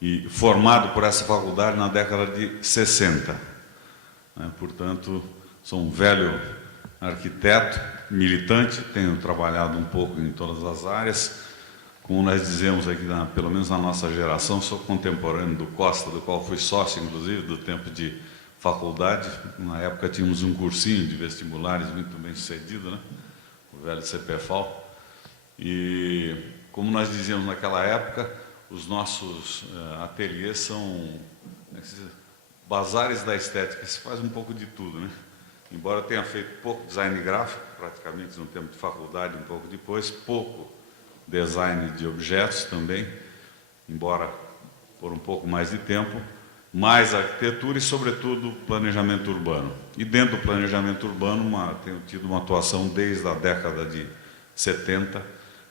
e formado por essa faculdade na década de 60. Portanto, sou um velho arquiteto, militante, tenho trabalhado um pouco em todas as áreas. Como nós dizemos aqui, pelo menos na nossa geração, sou contemporâneo do Costa, do qual fui sócio, inclusive, do tempo de faculdade. Na época tínhamos um cursinho de vestibulares muito bem sucedido, né? O velho CPFAL. E, como nós dizíamos naquela época, os nossos ateliês são bazares da estética, se faz um pouco de tudo, né? Embora tenha feito pouco design gráfico, praticamente no tempo de faculdade, um pouco depois, pouco design de objetos também, embora por um pouco mais de tempo, mais arquitetura e, sobretudo, planejamento urbano. E dentro do planejamento urbano, tenho tido uma atuação desde a década de 70,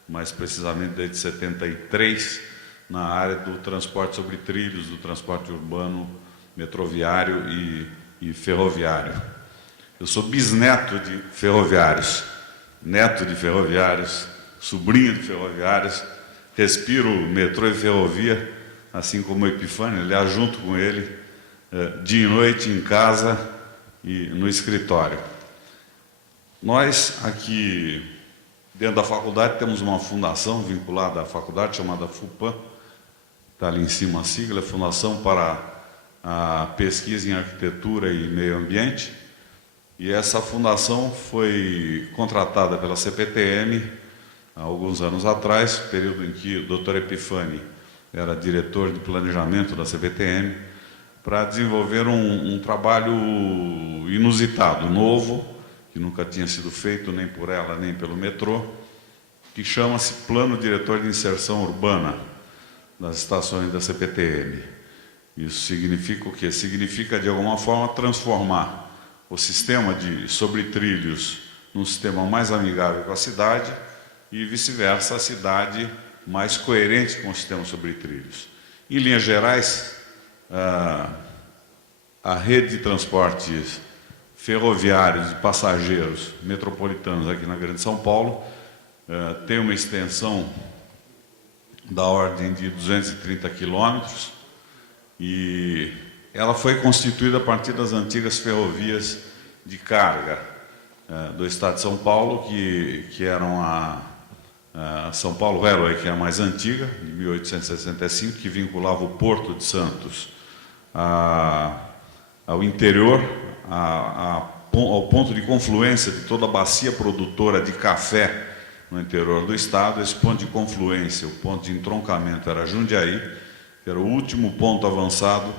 mais precisamente desde 73, na área do transporte sobre trilhos, do transporte urbano, metroviário e ferroviário. Eu sou bisneto de ferroviários, neto de ferroviários, sobrinho de ferroviários, respiro metrô e ferrovia, assim como o Epifânio, aliás, junto com ele, dia e noite, em casa e no escritório. Nós, aqui dentro da faculdade, temos uma fundação vinculada à faculdade, chamada FUPAM, está ali em cima a sigla, Fundação para a Pesquisa em Arquitetura e Meio Ambiente, e essa fundação foi contratada pela CPTM há alguns anos atrás, período em que o Dr. Epifânio era diretor de planejamento da CPTM, para desenvolver um trabalho inusitado, novo, que nunca tinha sido feito nem por ela nem pelo metrô, que chama-se Plano Diretor de Inserção Urbana das estações da CPTM. Isso significa o quê? Significa, de alguma forma, transformar o sistema de sobretrilhos num sistema mais amigável com a cidade e, vice-versa, a cidade mais coerente com o sistema sobretrilhos. Em linhas gerais, a rede de transportes ferroviários de passageiros metropolitanos aqui na Grande São Paulo tem uma extensão da ordem de 230 quilômetros e ela foi constituída a partir das antigas ferrovias de carga do estado de São Paulo, que eram a São Paulo Railway, que é a mais antiga, de 1865, que vinculava o Porto de Santos ao interior, ao ponto de confluência de toda a bacia produtora de café no interior do estado. Esse ponto de confluência, o ponto de entroncamento, era Jundiaí, que era o último ponto avançado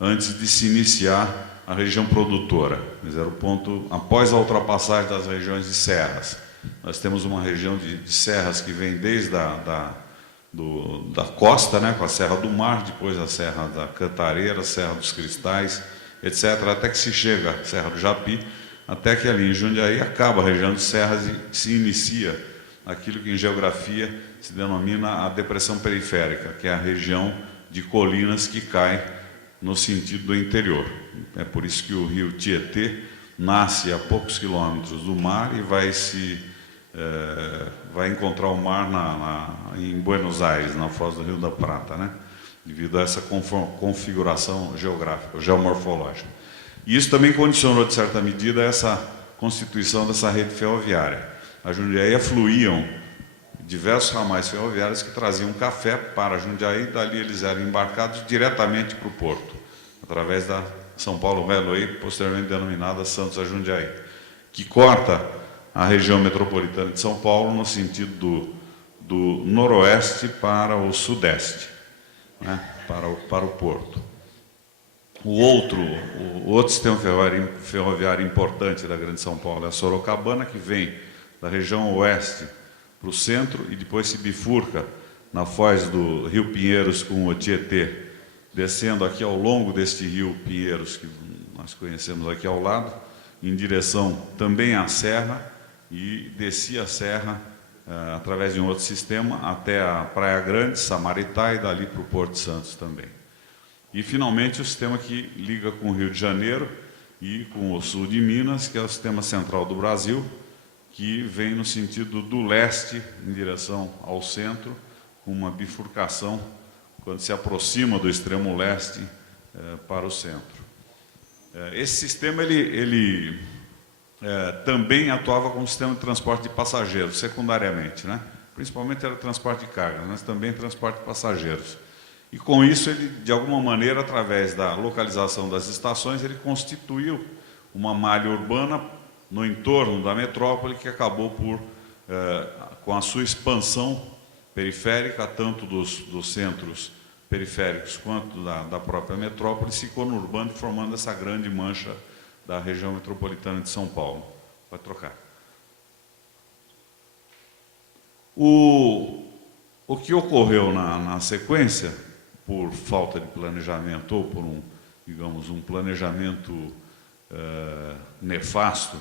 antes de se iniciar a região produtora. Mas era o ponto após a ultrapassagem das regiões de serras. Nós temos uma região de serras que vem desde da costa, né, com a Serra do Mar, depois a Serra da Cantareira, a Serra dos Cristais, etc., até que se chega à Serra do Japi, até que ali em Jundiaí acaba a região de serras e se inicia aquilo que em geografia se denomina a depressão periférica, que é a região de colinas que cai no sentido do interior. É por isso que o rio Tietê nasce a poucos quilômetros do mar e vai encontrar o mar em Buenos Aires, na foz do Rio da Prata, né? Devido a essa configuração geográfica, geomorfológica. E isso também condicionou, de certa medida, essa constituição dessa rede ferroviária. A Jundiaí afluíam diversos ramais ferroviários que traziam café para Jundiaí, dali eles eram embarcados diretamente para o porto, através da São Paulo Railway, posteriormente denominada Santos a Jundiaí, que corta a região metropolitana de São Paulo no sentido do noroeste para o sudeste, né, para o porto. O outro sistema ferroviário importante da Grande São Paulo é a Sorocabana, que vem da região oeste para o centro e depois se bifurca na foz do Rio Pinheiros com o Tietê, descendo aqui ao longo deste Rio Pinheiros, que nós conhecemos aqui ao lado, em direção também à Serra, e descia a Serra através de um outro sistema até a Praia Grande, Samaritá e dali para o Porto de Santos também. E, finalmente, o sistema que liga com o Rio de Janeiro e com o sul de Minas, que é o sistema central do Brasil, que vem no sentido do leste, em direção ao centro, com uma bifurcação quando se aproxima do extremo leste para o centro. Esse sistema ele também atuava como sistema de transporte de passageiros, secundariamente, né? Principalmente era transporte de cargas, mas também transporte de passageiros. E com isso ele, de alguma maneira, através da localização das estações, ele constituiu uma malha urbana no entorno da metrópole que acabou por, com a sua expansão periférica, tanto dos centros periféricos quanto da própria metrópole, se conurbando e formando essa grande mancha da região metropolitana de São Paulo. Pode trocar. O que ocorreu na sequência, por falta de planejamento ou por digamos, um planejamento nefasto,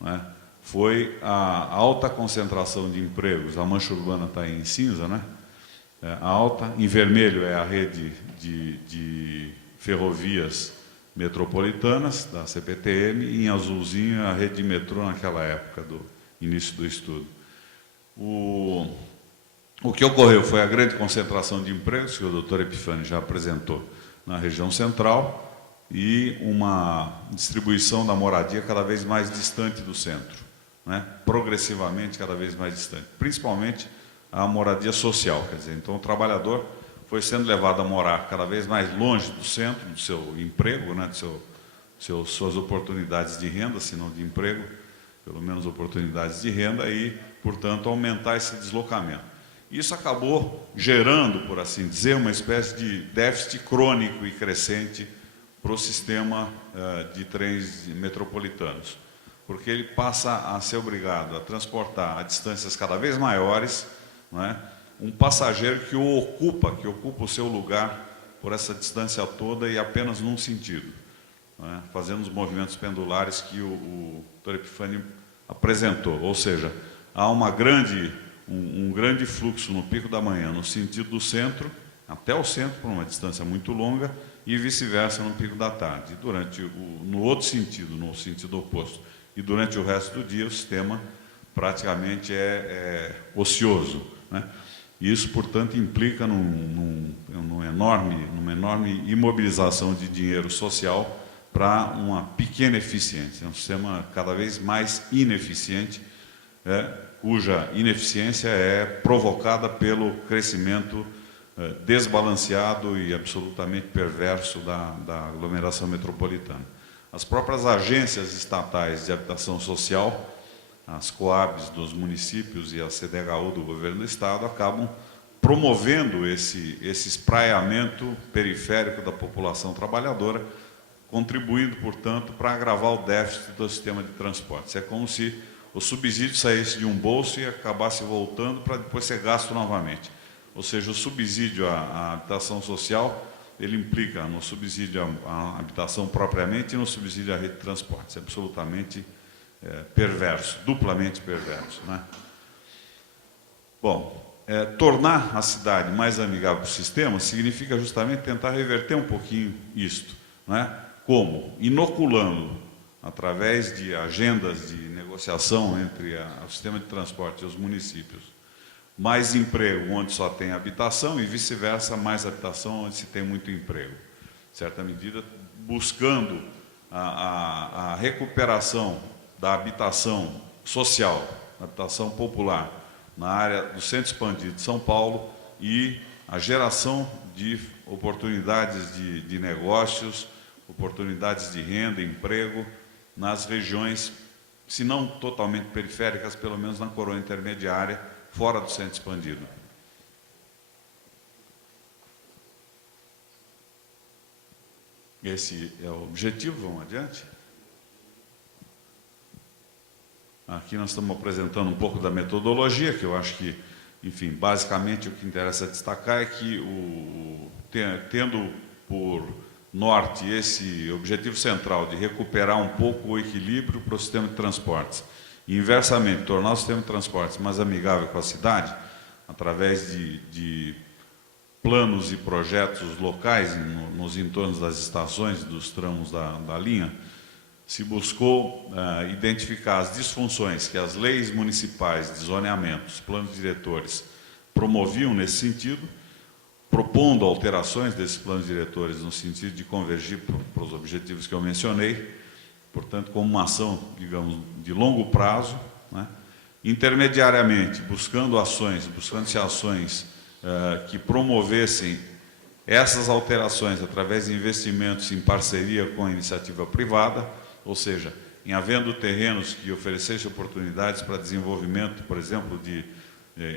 né, foi a alta concentração de empregos. A mancha urbana está aí em cinza, né? A alta, em vermelho é a rede de ferrovias metropolitanas, da CPTM, e em azulzinho a rede de metrô naquela época do início do estudo. O que ocorreu foi a grande concentração de empregos, que o doutor Epifânio já apresentou, na região central, e uma distribuição da moradia cada vez mais distante do centro, né? Progressivamente cada vez mais distante, principalmente a moradia social, quer dizer, então o trabalhador foi sendo levado a morar cada vez mais longe do centro, do seu emprego, né? Suas oportunidades de renda, se não de emprego, pelo menos oportunidades de renda, e, portanto, aumentar esse deslocamento. Isso acabou gerando, por assim dizer, uma espécie de déficit crônico e crescente para o sistema de trens metropolitanos, porque ele passa a ser obrigado a transportar a distâncias cada vez maiores, não é? Um passageiro que ocupa o seu lugar por essa distância toda e apenas num sentido, não é? Fazendo os movimentos pendulares que o Dr. Epifânio apresentou, ou seja, há um grande fluxo no pico da manhã no sentido do centro, até o centro, por uma distância muito longa, e vice-versa no pico da tarde. No outro sentido, no sentido oposto. E durante o resto do dia o sistema praticamente é ocioso, né? Isso, portanto, implica numa enorme imobilização de dinheiro social para uma pequena eficiência. É um sistema cada vez mais ineficiente, cuja ineficiência é provocada pelo crescimento desbalanceado e absolutamente perverso da aglomeração metropolitana. As próprias agências estatais de habitação social, as COABs dos municípios e a CDHU do governo do estado, acabam promovendo esse espraiamento periférico da população trabalhadora, contribuindo, portanto, para agravar o déficit do sistema de transportes. É como se o subsídio saísse de um bolso e acabasse voltando para depois ser gasto novamente. Ou seja, o subsídio à habitação social, ele implica no subsídio à habitação propriamente e no subsídio à rede de transportes. É absolutamente perverso, duplamente perverso, né? Bom, tornar a cidade mais amigável para o sistema significa justamente tentar reverter um pouquinho isto, né? Como? Inoculando, através de agendas de negociação entre o sistema de transporte e os municípios, mais emprego onde só tem habitação e vice-versa, mais habitação onde se tem muito emprego. Em certa medida, buscando a recuperação da habitação social, habitação popular, na área do centro expandido de São Paulo e a geração de oportunidades de negócios, oportunidades de renda, emprego, nas regiões, se não totalmente periféricas, pelo menos na coroa intermediária, fora do centro expandido. Esse é o objetivo, vamos adiante. Aqui nós estamos apresentando um pouco da metodologia, que eu acho que, enfim, basicamente o que interessa destacar é que, tendo por norte esse objetivo central de recuperar um pouco o equilíbrio para o sistema de transportes, e inversamente, tornar o sistema de transportes mais amigável com a cidade, através de planos e projetos locais nos entornos das estações, dos tramos da linha, se buscou identificar as disfunções que as leis municipais de zoneamento, os planos diretores, promoviam nesse sentido, propondo alterações desses planos diretores no sentido de convergir para os objetivos que eu mencionei, portanto, como uma ação, digamos, de longo prazo, né? Intermediariamente, buscando-se ações que promovessem essas alterações através de investimentos em parceria com a iniciativa privada, ou seja, em havendo terrenos que oferecessem oportunidades para desenvolvimento, por exemplo, de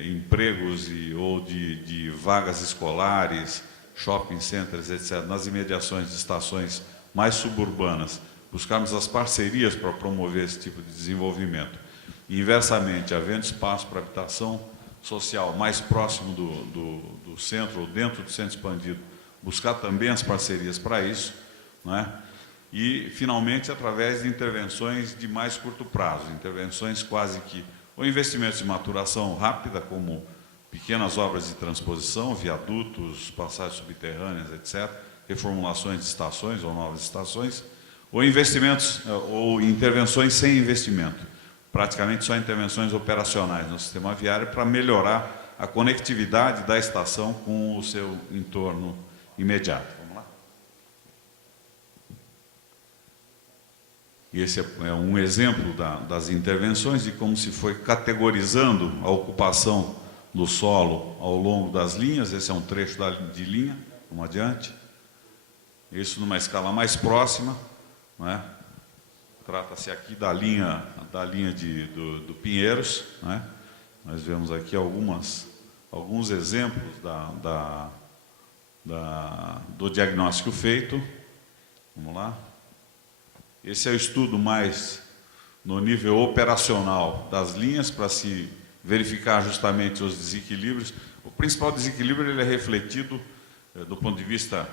empregos ou de vagas escolares, shopping centers, etc., nas imediações de estações mais suburbanas, buscarmos as parcerias para promover esse tipo de desenvolvimento. E, inversamente, havendo espaço para habitação social mais próximo do centro ou dentro do centro expandido, buscar também as parcerias para isso, não é? E, finalmente, através de intervenções de mais curto prazo, intervenções quase que, ou investimentos de maturação rápida, como pequenas obras de transposição, viadutos, passagens subterrâneas, etc., reformulações de estações ou novas estações, ou investimentos, ou intervenções sem investimento, praticamente só intervenções operacionais no sistema viário para melhorar a conectividade da estação com o seu entorno imediato. Vamos lá? E esse é um exemplo das intervenções, de como se foi categorizando a ocupação do solo ao longo das linhas. Esse é um trecho de linha, vamos adiante. Isso numa escala mais próxima, não é? Trata-se aqui da linha do Pinheiros, né? Nós vemos aqui alguns exemplos do diagnóstico feito. Vamos lá. Esse é o estudo mais no nível operacional das linhas, para se verificar justamente os desequilíbrios. O principal desequilíbrio ele é refletido do ponto de vista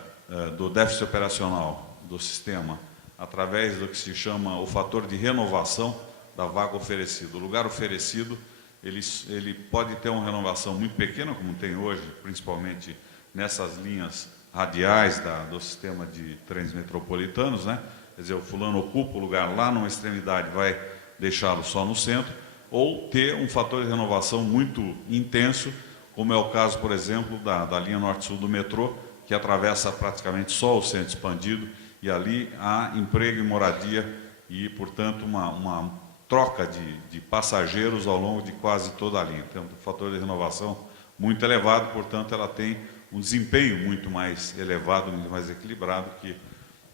do déficit operacional do sistema, através do que se chama o fator de renovação da vaga oferecida. O lugar oferecido, ele pode ter uma renovação muito pequena, como tem hoje, principalmente nessas linhas radiais do sistema de trens metropolitanos, né? Quer dizer, o fulano ocupa o lugar lá numa extremidade, vai deixá-lo só no centro, ou ter um fator de renovação muito intenso, como é o caso, por exemplo, da linha norte-sul do metrô, que atravessa praticamente só o centro expandido, e ali há emprego e moradia e, portanto, uma troca de passageiros ao longo de quase toda a linha. Tem um fator de renovação muito elevado, portanto, ela tem um desempenho muito mais elevado, muito mais equilibrado que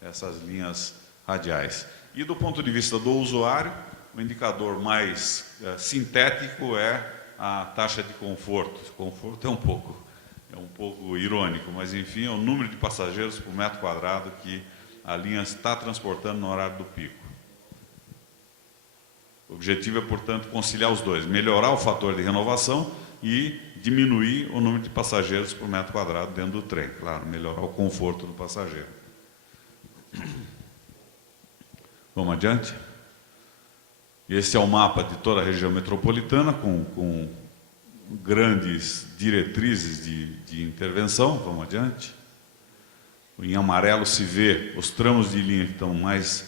essas linhas radiais. E do ponto de vista do usuário, o indicador mais sintético é a taxa de conforto. Conforto é um pouco irônico, mas enfim, é o número de passageiros por metro quadrado que a linha está transportando no horário do pico. O objetivo é, portanto, conciliar os dois, melhorar o fator de renovação e diminuir o número de passageiros por metro quadrado dentro do trem. Claro, melhorar o conforto do passageiro. Vamos adiante? Esse é o mapa de toda a região metropolitana, com grandes diretrizes de intervenção. Vamos adiante? Em amarelo se vê os tramos de linha que estão mais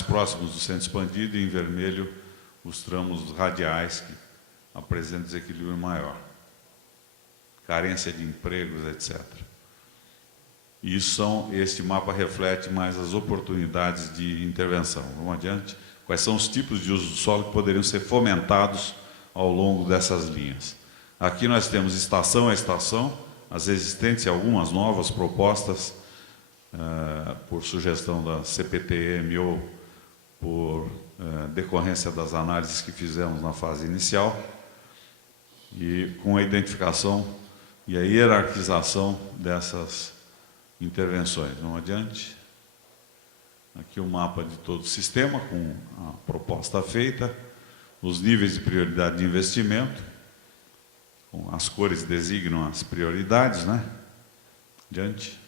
próximos do centro expandido, e em vermelho os tramos radiais que apresentam desequilíbrio maior, carência de empregos, etc. Este mapa reflete mais as oportunidades de intervenção. Vamos adiante? Quais são os tipos de uso do solo que poderiam ser fomentados ao longo dessas linhas? Aqui nós temos estação a estação, as existentes e algumas novas propostas por sugestão da CPTM ou por decorrência das análises que fizemos na fase inicial, e com a identificação e a hierarquização dessas intervenções. Vamos adiante? Aqui o mapa de todo o sistema, com a proposta feita, os níveis de prioridade de investimento, com as cores designam as prioridades, né? Adiante.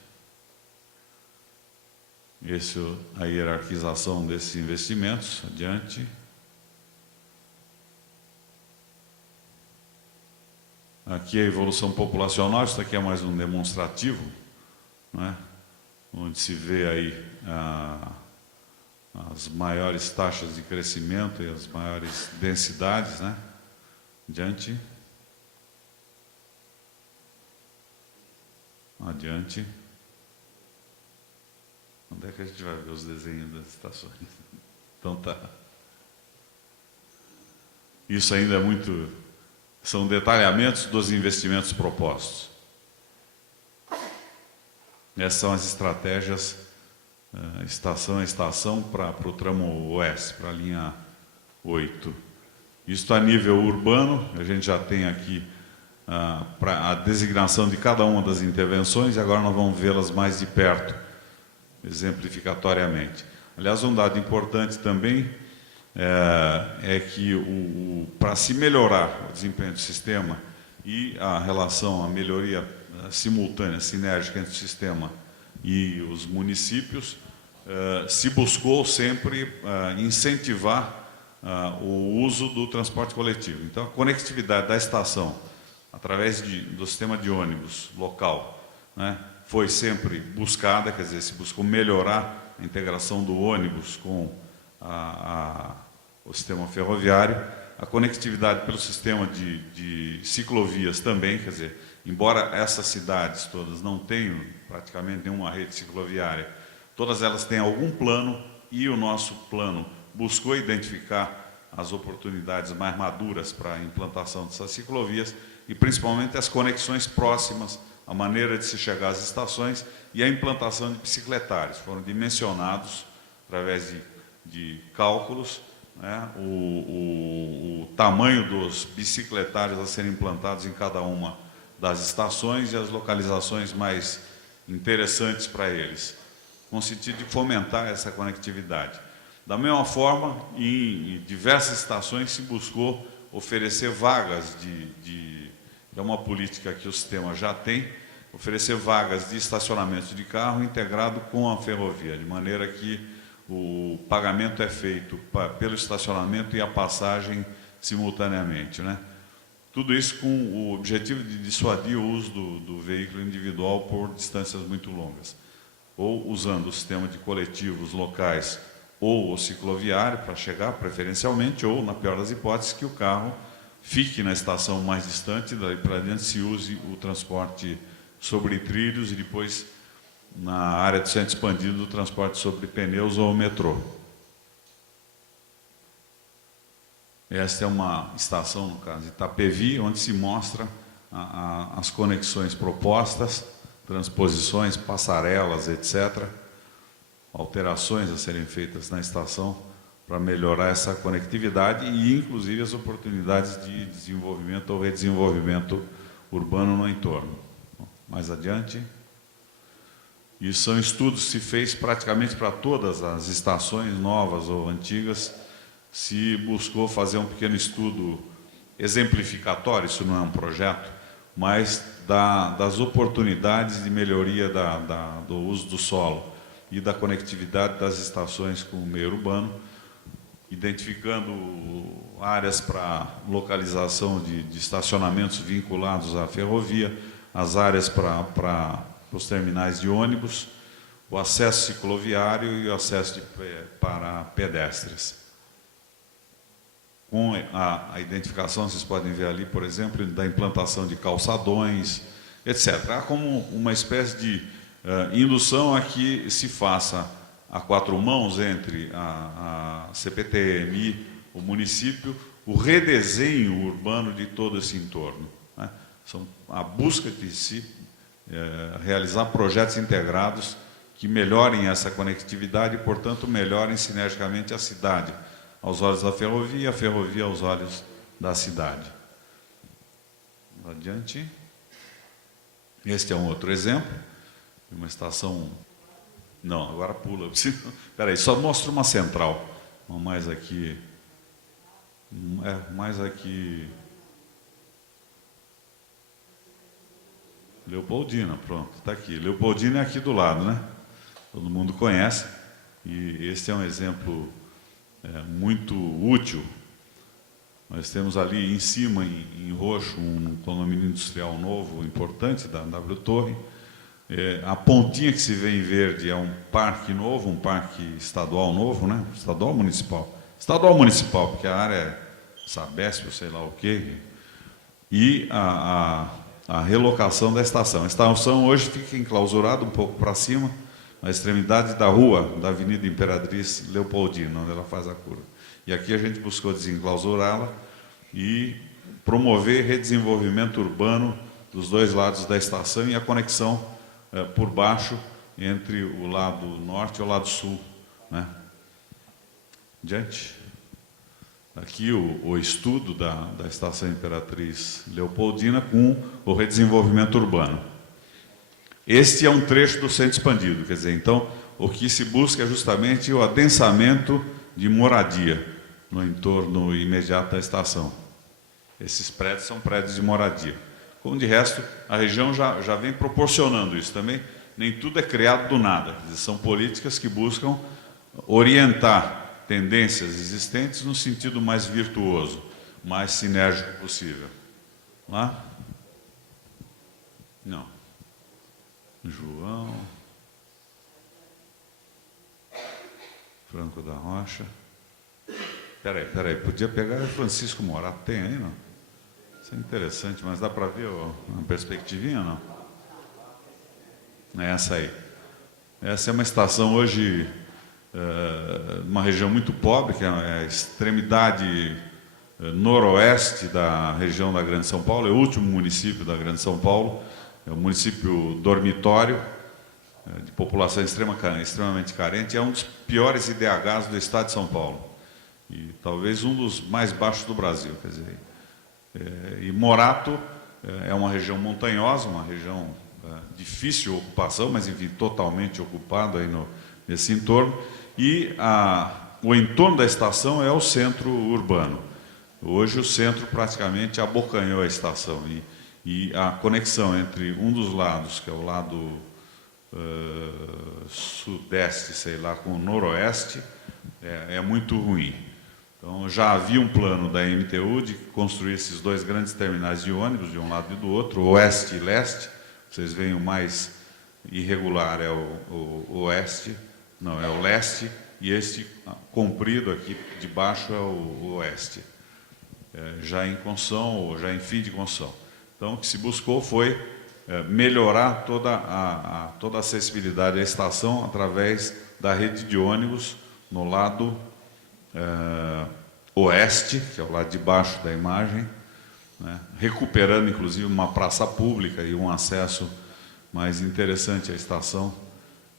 A hierarquização desses investimentos. Adiante. Aqui a evolução populacional, isso aqui é mais um demonstrativo, né? Onde se vê aí as maiores taxas de crescimento e as maiores densidades, né? Adiante. Adiante. Onde é que a gente vai ver os desenhos das estações? Então tá. Isso ainda é muito... São detalhamentos dos investimentos propostos. Essas são as estratégias estação a estação para o tramo oeste, para a linha 8. Isso a nível urbano, a gente já tem aqui a designação de cada uma das intervenções e agora nós vamos vê-las mais de perto, exemplificatoriamente. Aliás, um dado importante também é que para se melhorar o desempenho do sistema e a relação, a melhoria simultânea, sinérgica entre o sistema e os municípios, se buscou sempre incentivar o uso do transporte coletivo. Então, a conectividade da estação, através do sistema de ônibus local, né, foi sempre buscada, quer dizer, se buscou melhorar a integração do ônibus com o sistema ferroviário, a conectividade pelo sistema de ciclovias também, quer dizer, embora essas cidades todas não tenham praticamente nenhuma rede cicloviária, todas elas têm algum plano e o nosso plano buscou identificar as oportunidades mais maduras para a implantação dessas ciclovias e principalmente as conexões próximas, a maneira de se chegar às estações e a implantação de bicicletários. Foram dimensionados através de cálculos, né, o tamanho dos bicicletários a serem implantados em cada uma das estações e as localizações mais interessantes para eles, com o sentido de fomentar essa conectividade. Da mesma forma, em diversas estações se buscou oferecer vagas é uma política que o sistema já tem, oferecer vagas de estacionamento de carro integrado com a ferrovia, de maneira que o pagamento é feito pelo estacionamento e a passagem simultaneamente, né? Tudo isso com o objetivo de dissuadir o uso do veículo individual por distâncias muito longas, ou usando o sistema de coletivos locais ou o cicloviário para chegar preferencialmente, ou, na pior das hipóteses, que o carro fique na estação mais distante, daí para diante se use o transporte sobre trilhos e depois, na área do centro expandido, o transporte sobre pneus ou metrô. Esta é uma estação, no caso, Itapevi, onde se mostra as conexões propostas, transposições, passarelas, etc., alterações a serem feitas na estação para melhorar essa conectividade e, inclusive, as oportunidades de desenvolvimento ou redesenvolvimento urbano no entorno. Mais adiante. Isso são estudos que se fez praticamente para todas as estações, novas ou antigas. Se buscou fazer um pequeno estudo exemplificatório, isso não é um projeto, mas das oportunidades de melhoria do uso do solo e da conectividade das estações com o meio urbano, identificando áreas para localização de estacionamentos vinculados à ferrovia, as áreas para os terminais de ônibus, o acesso cicloviário e o acesso para pedestres. Com a identificação, vocês podem ver ali, por exemplo, da implantação de calçadões, etc. Há como uma espécie de indução a que se faça a quatro mãos entre a CPTM, o município, o redesenho urbano de todo esse entorno, né? São a busca de se realizar projetos integrados que melhorem essa conectividade e, portanto, melhorem sinergicamente a cidade, aos olhos da ferrovia e a ferrovia aos olhos da cidade. Adiante. Este é um outro exemplo de uma estação... Não, agora pula. Espera aí, só mostra uma central. Uma mais aqui... mais aqui... Leopoldina, pronto, está aqui. Leopoldina é aqui do lado, né? Todo mundo conhece. E este é um exemplo muito útil. Nós temos ali em cima, em roxo, um condomínio industrial novo, importante, da W Torre. A pontinha que se vê em verde é um parque novo, um parque estadual novo, né? Estadual ou municipal? Estadual municipal, porque a área é Sabesp, sei lá o quê. E a a relocação da estação. A estação hoje fica enclausurada um pouco para cima, na extremidade da rua, da Avenida Imperatriz Leopoldina, onde ela faz a curva. E aqui a gente buscou desenclausurá-la e promover redesenvolvimento urbano dos dois lados da estação e a conexão por baixo entre o lado norte e o lado sul, né? Adiante. Aqui o estudo da Estação Imperatriz Leopoldina com o redesenvolvimento urbano. Este é um trecho do centro expandido, quer dizer, então, o que se busca é justamente o adensamento de moradia no entorno imediato da estação. Esses prédios são prédios de moradia. Como de resto, a região já vem proporcionando isso também. Nem tudo é criado do nada. São políticas que buscam orientar tendências existentes no sentido mais virtuoso, mais sinérgico possível. Lá? Não. João. Franco da Rocha. Peraí, podia pegar o Francisco Morato. Tem aí, não? Isso é interessante, mas dá para ver uma perspectivinha, não? É essa aí. Essa é uma estação hoje, uma região muito pobre, que é a extremidade noroeste da região da Grande São Paulo, é o último município da Grande São Paulo, é um município dormitório, de população extremamente carente, é um dos piores IDHs do estado de São Paulo, e talvez um dos mais baixos do Brasil, quer dizer. E Morato é uma região montanhosa, uma região difícil de ocupação, mas enfim, totalmente ocupado aí nesse entorno, e o entorno da estação é o centro urbano. Hoje o centro praticamente abocanhou a estação, e a conexão entre um dos lados, que é o lado sudeste, sei lá, com o noroeste, é muito ruim. Então, já havia um plano da MTU de construir esses dois grandes terminais de ônibus, de um lado e do outro, oeste e leste. Vocês veem o mais irregular é o oeste, não, é o leste, e este comprido aqui de baixo é o oeste, já em construção, ou já em fim de construção. Então, o que se buscou foi melhorar toda a acessibilidade à estação através da rede de ônibus no lado oeste, que é o lado de baixo da imagem, né, recuperando inclusive uma praça pública e um acesso mais interessante à estação,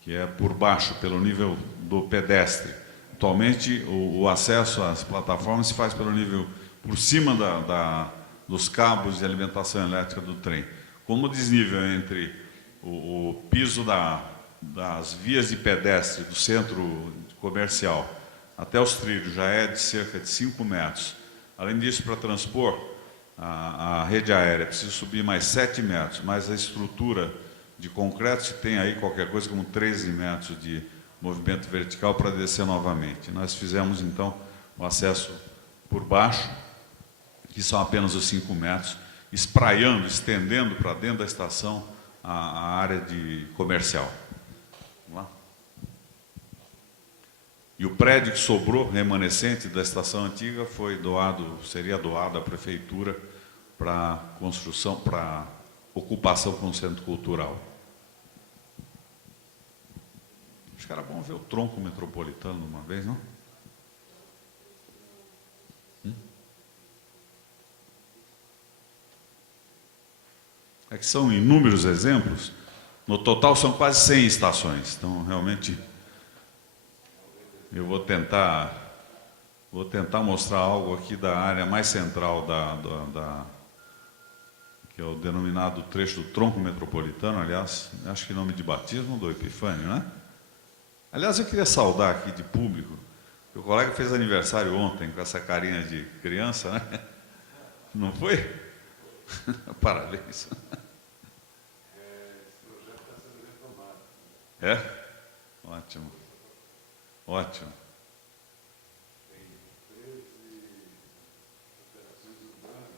que é por baixo, pelo nível do pedestre. Atualmente o acesso às plataformas se faz pelo nível por cima dos cabos de alimentação elétrica do trem. Como o desnível entre o piso das vias de pedestre do centro comercial até os trilhos já é de cerca de 5 metros. Além disso, para transpor a rede aérea, precisa subir mais 7 metros, mas a estrutura de concreto se tem aí qualquer coisa como 13 metros de movimento vertical para descer novamente. Nós fizemos, então, o acesso por baixo, que são apenas os 5 metros, espraiando, estendendo para dentro da estação a área de comercial. Vamos lá? E o prédio que sobrou, remanescente da estação antiga, seria doado à prefeitura para construção, para ocupação com o centro cultural. Acho que era bom ver o tronco metropolitano de uma vez, não? É que são inúmeros exemplos. No total são quase 100 estações. Então, realmente, eu vou tentar mostrar algo aqui da área mais central que é o denominado trecho do tronco metropolitano, aliás, acho que nome de batismo do Epifânio, né? Aliás, eu queria saudar aqui de público, que o colega fez aniversário ontem, com essa carinha de criança, né? Não foi? Parabéns. Esse projeto está sendo retomado. É? Ótimo. Ótimo. Tem 13 operações urbanas.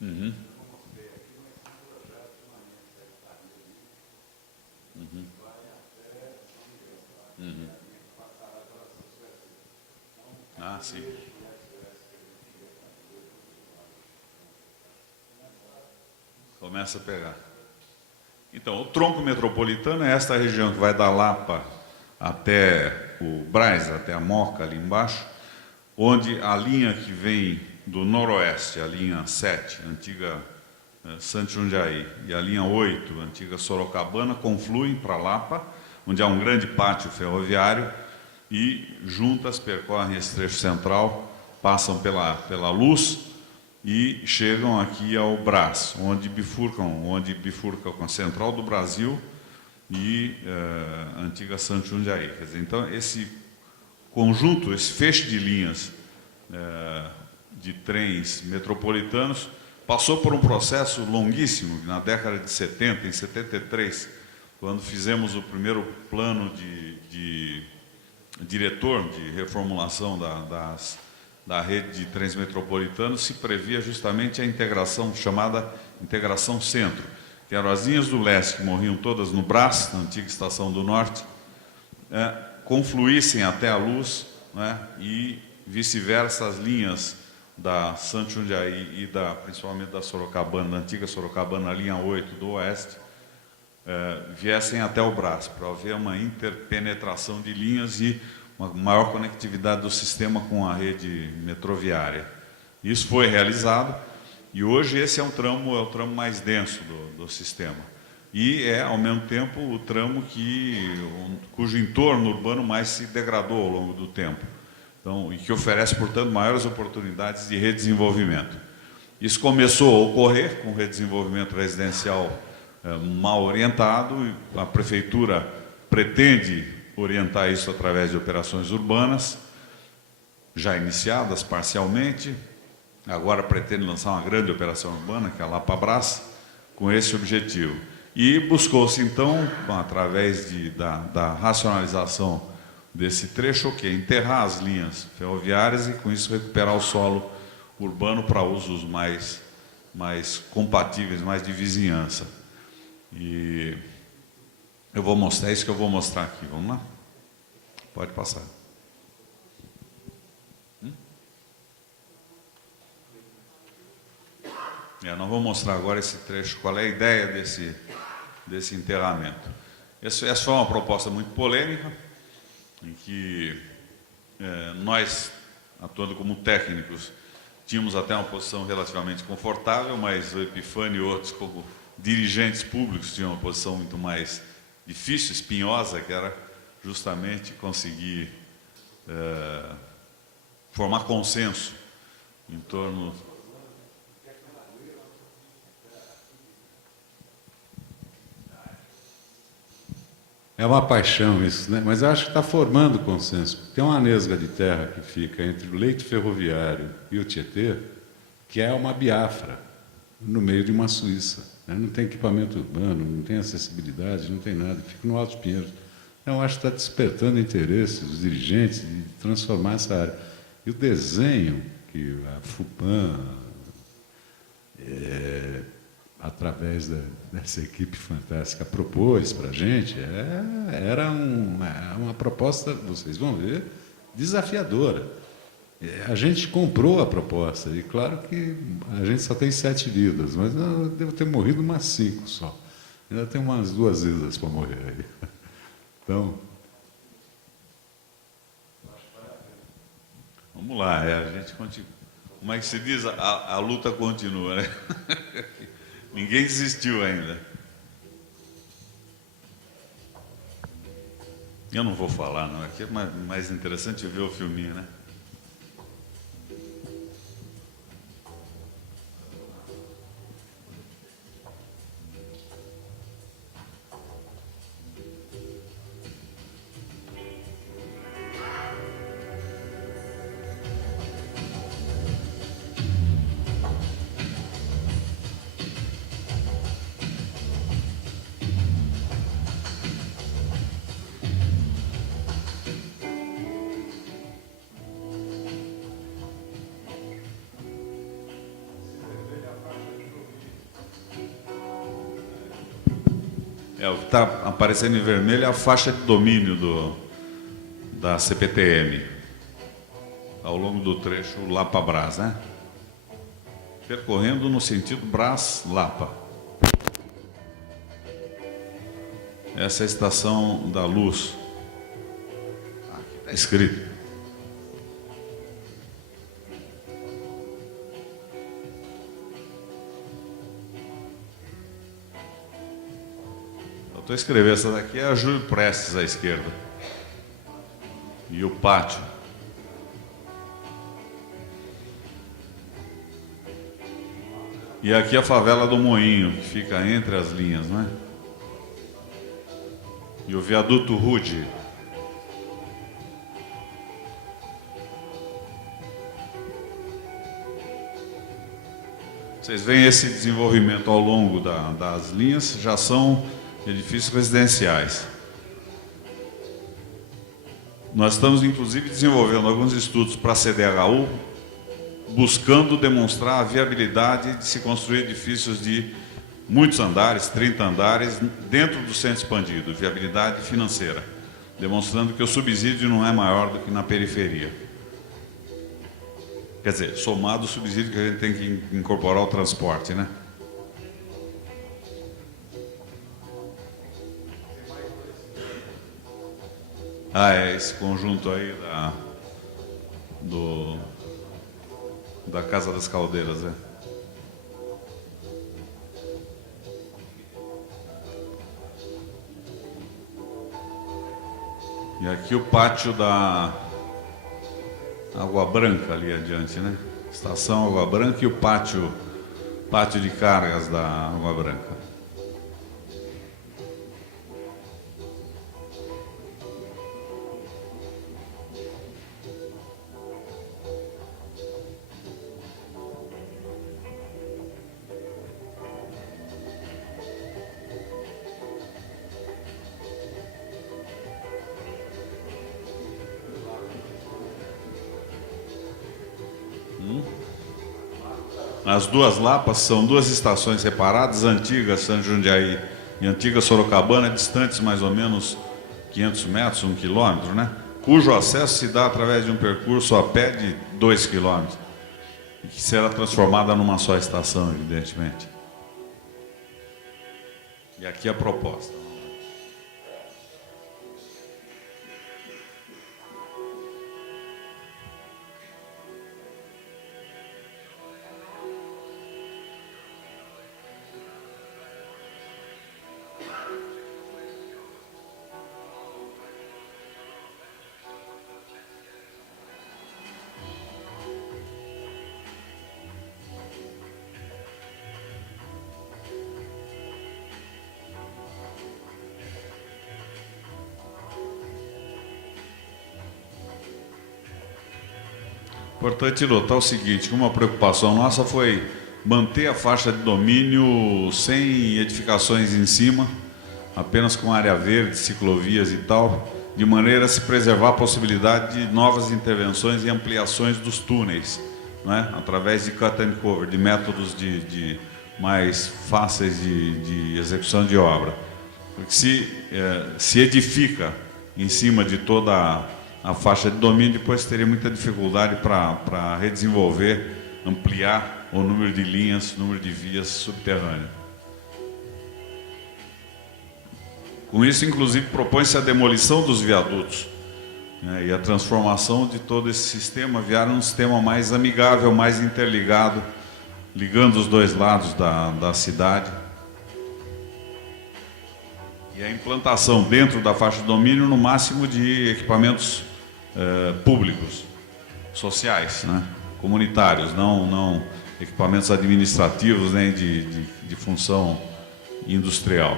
Uhum. Eu não mostrei aqui, mas são projetos de uma secretaria ali. Uhum. Vai até São Miguel, Uhum. passará pela São Suécia. Então, Ah, sim. começa a pegar. Então, o tronco metropolitano é esta região que vai da Lapa até o Brás, até a Moca, ali embaixo, onde a linha que vem do noroeste, a linha 7, antiga Santo Jundiaí, e a linha 8, antiga Sorocabana, confluem para Lapa, onde há um grande pátio ferroviário, e juntas percorrem esse trecho central, passam pela Luz e chegam aqui ao Brás, onde bifurca com a Central do Brasil e a antiga Santo Jundiaí. Quer dizer, então, esse conjunto, esse feixe de linhas de trens metropolitanos passou por um processo longuíssimo, na década de 70, em 73, quando fizemos o primeiro plano de diretor de reformulação da rede de trens metropolitanos, se previa justamente a integração, chamada integração centro, que eram as linhas do leste, que morriam todas no Brás, na antiga Estação do Norte, confluíssem até a Luz, né, e vice-versa as linhas da Santo Jundiaí e principalmente da Sorocabana, da antiga Sorocabana, a linha 8 do Oeste, viessem até o Brás, para haver uma interpenetração de linhas e uma maior conectividade do sistema com a rede metroviária. Isso foi realizado e hoje esse é o tramo mais denso do sistema. E é, ao mesmo tempo, o tramo cujo entorno urbano mais se degradou ao longo do tempo. Então, e que oferece, portanto, maiores oportunidades de redesenvolvimento. Isso começou a ocorrer com o redesenvolvimento residencial mal orientado, e a Prefeitura pretende orientar isso através de operações urbanas, já iniciadas parcialmente, agora pretende lançar uma grande operação urbana, que é a Lapa Brás, com esse objetivo. E buscou-se, então, através da racionalização desse trecho, enterrar as linhas ferroviárias e, com isso, recuperar o solo urbano para usos mais compatíveis, mais de vizinhança. E eu vou mostrar isso que eu vou mostrar aqui. Vamos lá? Pode passar. Nós vamos mostrar agora esse trecho, qual é a ideia desse enterramento. Essa foi uma proposta muito polêmica, em que nós, atuando como técnicos, tínhamos até uma posição relativamente confortável, mas o Epifânio e outros, como dirigentes públicos, tinham uma posição muito mais difícil, espinhosa, que era justamente conseguir formar consenso em torno... É uma paixão isso, né? Mas eu acho que está formando consenso. Tem uma nesga de terra que fica entre o leito ferroviário e o Tietê, que é uma biafra, no meio de uma Suíça. Né? Não tem equipamento urbano, não tem acessibilidade, não tem nada, fica no Alto Pinheiros. Então, eu acho que está despertando interesse dos dirigentes de transformar essa área. E o desenho que a FUPAM, através dessa equipe fantástica, propôs para a gente, era uma proposta, vocês vão ver, desafiadora. A gente comprou a proposta, e claro que a gente só tem 7 vidas, mas eu devo ter morrido umas 5 só. Ainda tem umas 2 vidas para morrer aí. Então... Vamos lá, a gente continua. Como é que se diz? A luta continua, né? Ninguém desistiu ainda. Eu não vou falar, não. Aqui é mais interessante ver o filminho, né? O que está aparecendo em vermelho é a faixa de domínio da CPTM, ao longo do trecho Lapa-Brás, né? Percorrendo no sentido Brás-Lapa. Essa é a estação da luz. Aqui está escrito. Eu estou escrevendo, essa daqui é a Júlio Prestes à esquerda. E o pátio. E aqui a favela do Moinho, que fica entre as linhas, né? E o viaduto Rude. Vocês veem esse desenvolvimento ao longo das linhas, já são edifícios residenciais. Nós estamos, inclusive, desenvolvendo alguns estudos para a CDHU, buscando demonstrar a viabilidade de se construir edifícios de muitos andares, 30 andares, dentro do centro expandido, viabilidade financeira, demonstrando que o subsídio não é maior do que na periferia. Quer dizer, somado o subsídio que a gente tem que incorporar ao transporte, né? Ah, é esse conjunto aí da Casa das Caldeiras, né? E aqui o pátio da Água Branca ali adiante, né? Estação Água Branca e o pátio de cargas da Água Branca. As duas Lapas são duas estações separadas, antiga São Jundiaí e antiga Sorocabana, distantes mais ou menos 500 metros, 1 quilômetro, né? Cujo acesso se dá através de um percurso a pé de 2 quilômetros, e que será transformada numa só estação, evidentemente. E aqui a proposta. Importante notar o seguinte, que uma preocupação nossa foi manter a faixa de domínio sem edificações em cima, apenas com área verde, ciclovias e tal, de maneira a se preservar a possibilidade de novas intervenções e ampliações dos túneis, né? Através de cut and cover, de métodos mais fáceis de execução de obra. Porque se edifica em cima de toda a faixa de domínio, depois teria muita dificuldade para redesenvolver, ampliar o número de linhas, número de vias subterrâneas. Com isso, inclusive, propõe-se a demolição dos viadutos, né, e a transformação de todo esse sistema viário num sistema mais amigável, mais interligado, ligando os dois lados da cidade. E a implantação dentro da faixa de domínio, no máximo, de equipamentos públicos, sociais, né? Comunitários, não equipamentos administrativos nem de função industrial.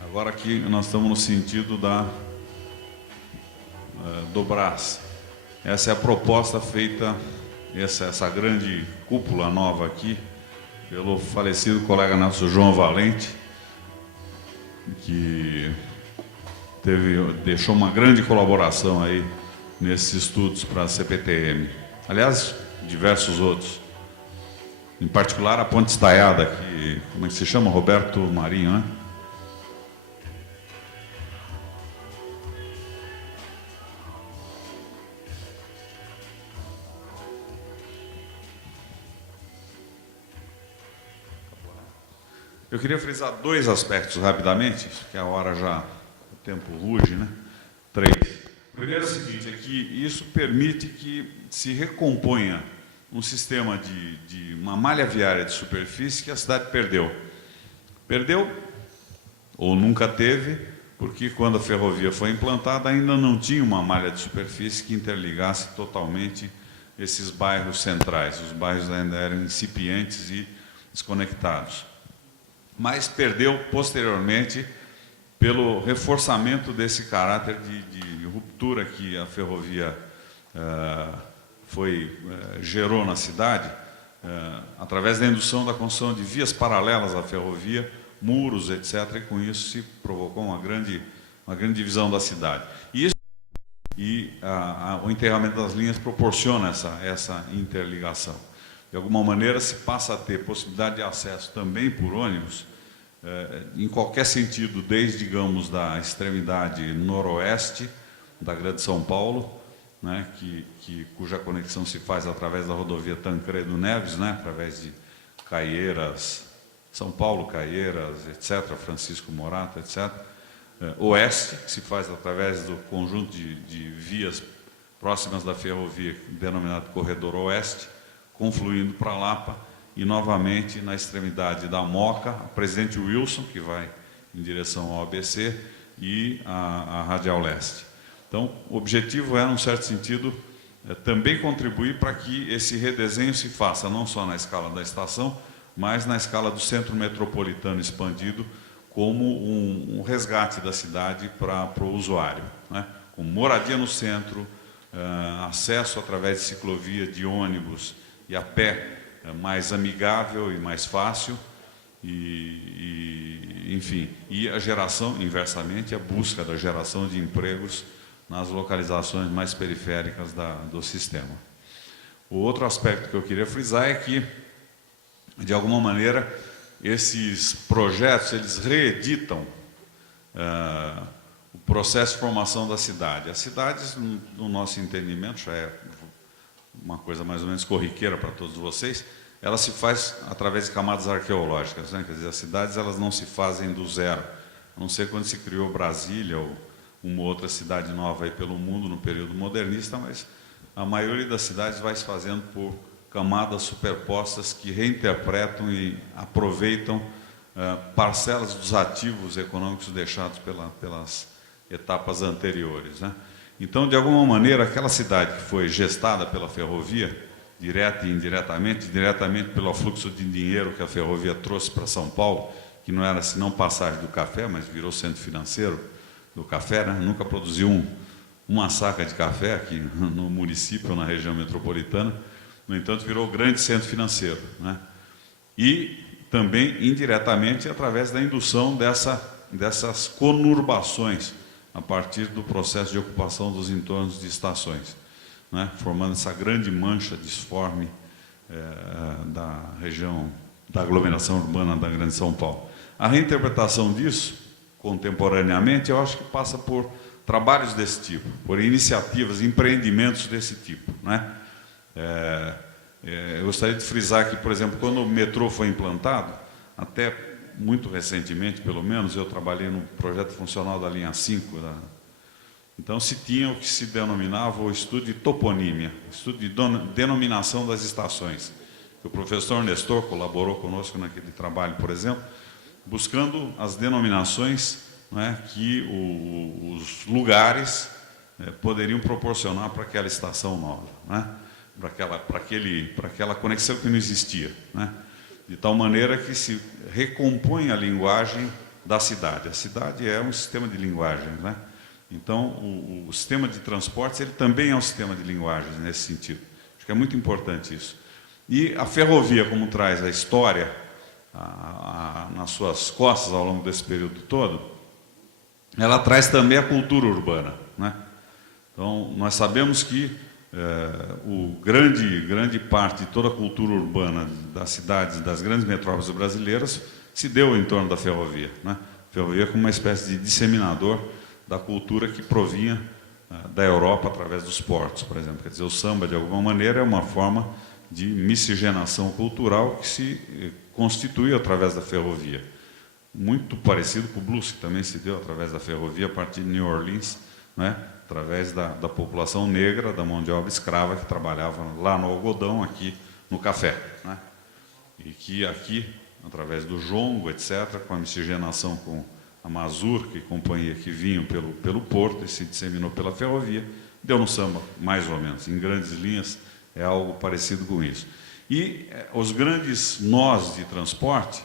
Agora aqui nós estamos no sentido do Brás. Essa é a proposta feita, essa grande cúpula nova aqui, pelo falecido colega nosso João Valente, que deixou uma grande colaboração aí nesses estudos para a CPTM. Aliás, diversos outros. Em particular a Ponte Estaiada, que, como é que se chama? Roberto Marinho, né? Eu queria frisar dois aspectos rapidamente, que a hora já, o tempo ruge, né? 3. O primeiro é o seguinte, é que isso permite que se recomponha um sistema de uma malha viária de superfície que a cidade perdeu. Perdeu, ou nunca teve, porque quando a ferrovia foi implantada ainda não tinha uma malha de superfície que interligasse totalmente esses bairros centrais. Os bairros ainda eram incipientes e desconectados. Mas perdeu posteriormente pelo reforçamento desse caráter de ruptura que a ferrovia gerou na cidade, através da indução da construção de vias paralelas à ferrovia, muros, etc., e com isso se provocou uma grande divisão da cidade. O enterramento das linhas proporciona essa interligação. De alguma maneira, se passa a ter possibilidade de acesso também por ônibus, em qualquer sentido, desde, digamos, da extremidade noroeste da Grande São Paulo, né, cuja conexão se faz através da rodovia Tancredo Neves, né, através de Caieiras, São Paulo, Caieiras, etc., Francisco Morato, etc., oeste, que se faz através do conjunto de vias próximas da ferrovia, denominado Corredor Oeste, confluindo para Lapa, e novamente na extremidade da Moca, a Presidente Wilson, que vai em direção ao ABC, e a Radial Leste. Então, o objetivo é, num certo sentido, também contribuir para que esse redesenho se faça, não só na escala da estação, mas na escala do centro metropolitano expandido, como um resgate da cidade para o usuário, né? Com moradia no centro, acesso através de ciclovia, de ônibus e a pé mais amigável e mais fácil, enfim, e a geração, inversamente, a busca da geração de empregos nas localizações mais periféricas do sistema. O outro aspecto que eu queria frisar é que, de alguma maneira, esses projetos, eles reeditam o processo de formação da cidade. As cidades, no nosso entendimento, já é uma coisa mais ou menos corriqueira para todos vocês, ela se faz através de camadas arqueológicas, né? Quer dizer, as cidades, elas não se fazem do zero, a não ser quando se criou Brasília ou uma outra cidade nova aí pelo mundo no período modernista, mas a maioria das cidades vai se fazendo por camadas superpostas que reinterpretam e aproveitam parcelas dos ativos econômicos deixados pelas etapas anteriores, né? Então, de alguma maneira, aquela cidade que foi gestada pela ferrovia, direta e indiretamente, diretamente pelo fluxo de dinheiro que a ferrovia trouxe para São Paulo, que não era senão passagem do café, mas virou centro financeiro do café, né? Nunca produziu uma saca de café aqui no município ou na região metropolitana, no entanto, virou grande centro financeiro, né? E também, indiretamente, através da indução dessas conurbações, a partir do processo de ocupação dos entornos de estações, né? Formando essa grande mancha disforme da região, da aglomeração urbana da Grande São Paulo. A reinterpretação disso, contemporaneamente, eu acho que passa por trabalhos desse tipo, por iniciativas, empreendimentos desse tipo, né? Eu gostaria de frisar que, por exemplo, quando o metrô foi implantado, até muito recentemente, pelo menos, eu trabalhei no projeto funcional da linha 5. Então, se tinha o que se denominava o estudo de toponímia, estudo de denominação das estações. O professor Nestor colaborou conosco naquele trabalho, por exemplo, buscando as denominações, né, que os lugares poderiam proporcionar para aquela estação nova, né? Para aquela conexão que não existia, né? De tal maneira que se recompõe a linguagem da cidade. A cidade é um sistema de linguagens, né? Então, o sistema de transportes, ele também é um sistema de linguagens nesse sentido. Acho que é muito importante isso. E a ferrovia, como traz a história nas suas costas ao longo desse período todo, ela traz também a cultura urbana, né? Então, nós sabemos que grande parte de toda a cultura urbana das cidades, das grandes metrópoles brasileiras, se deu em torno da ferrovia, né? A ferrovia como uma espécie de disseminador da cultura que provinha da Europa através dos portos, por exemplo. Quer dizer, o samba, de alguma maneira, é uma forma de miscigenação cultural que se constituiu através da ferrovia. Muito parecido com o blues, que também se deu através da ferrovia a partir de New Orleans, né? Através da população negra, da mão de obra escrava que trabalhava lá no algodão, aqui no café, né? E que aqui, através do jongo, etc., com a miscigenação com a mazurca e companhia que vinham pelo porto e se disseminou pela ferrovia, deu no samba, mais ou menos. Em grandes linhas, é algo parecido com isso. E os grandes nós de transporte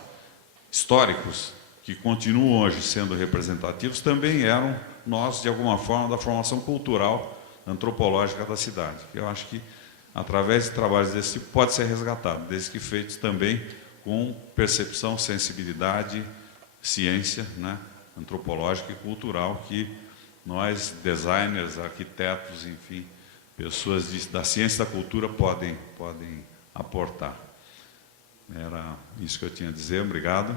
históricos, que continuam hoje sendo representativos, também eram nós, de alguma forma, da formação cultural, antropológica da cidade. Eu acho que, através de trabalhos desse tipo, pode ser resgatado, desde que feitos também com percepção, sensibilidade, ciência, né, antropológica e cultural, que nós, designers, arquitetos, enfim, pessoas da ciência e da cultura podem aportar. Era isso que eu tinha a dizer. Obrigado.